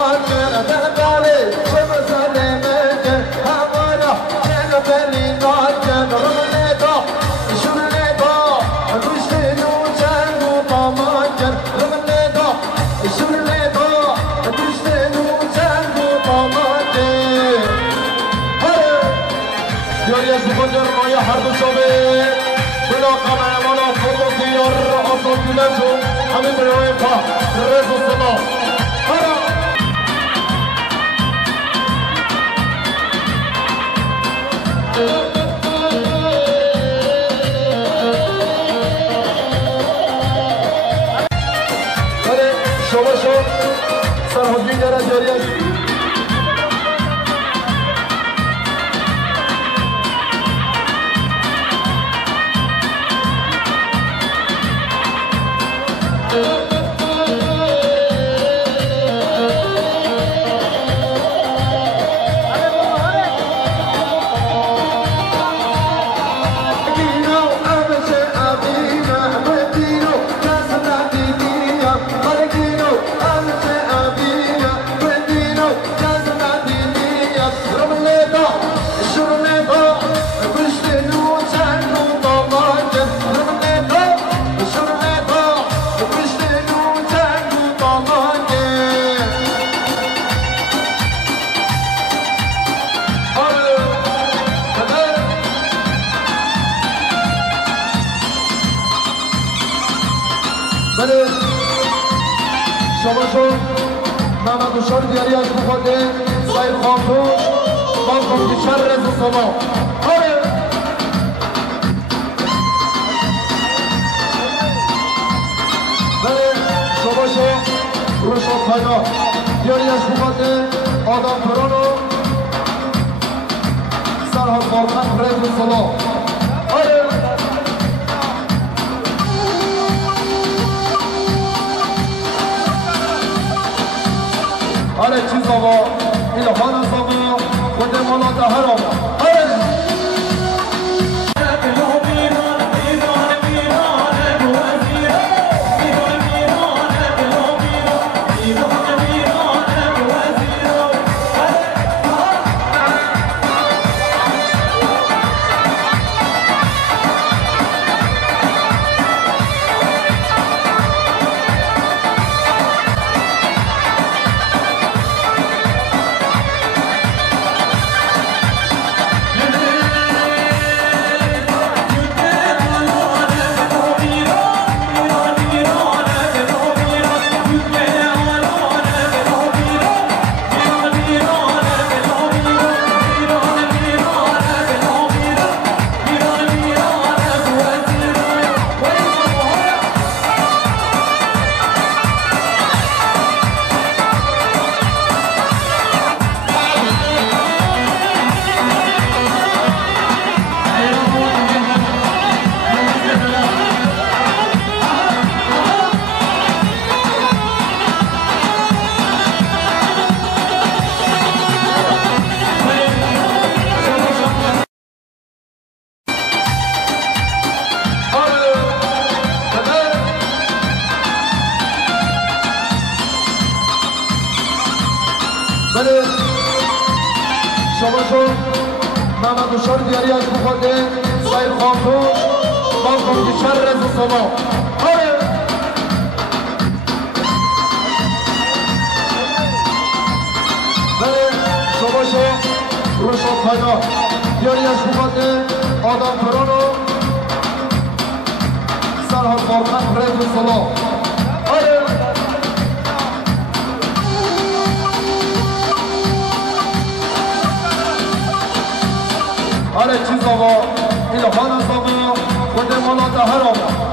هر دو شبه بلا قمعمان آفاد و دیار آسان دیلتو همین برای پا رز و سلام شما شد سرحضی داره جاری است بله شما شد محمد شار دیاری از بخواده سایر خامتوش با کمکیشن رز و سما بله شما شد روشاد خیار دیاری از بخواده آدم فرانو سرحال خارخان رز و سما آره چیز آقا ایلهان از آقا خود مالات هر آقا بله شما شد محمد شار دیاری از بخواده سایر خامتوش با کمکیشن رز و سما بله شما شد روشاد خیار دیاری از بخواده آدم فرانو سرحال خارخان رز و سما آره چیز آقا ایلهان از آقا خود مالات هر آقا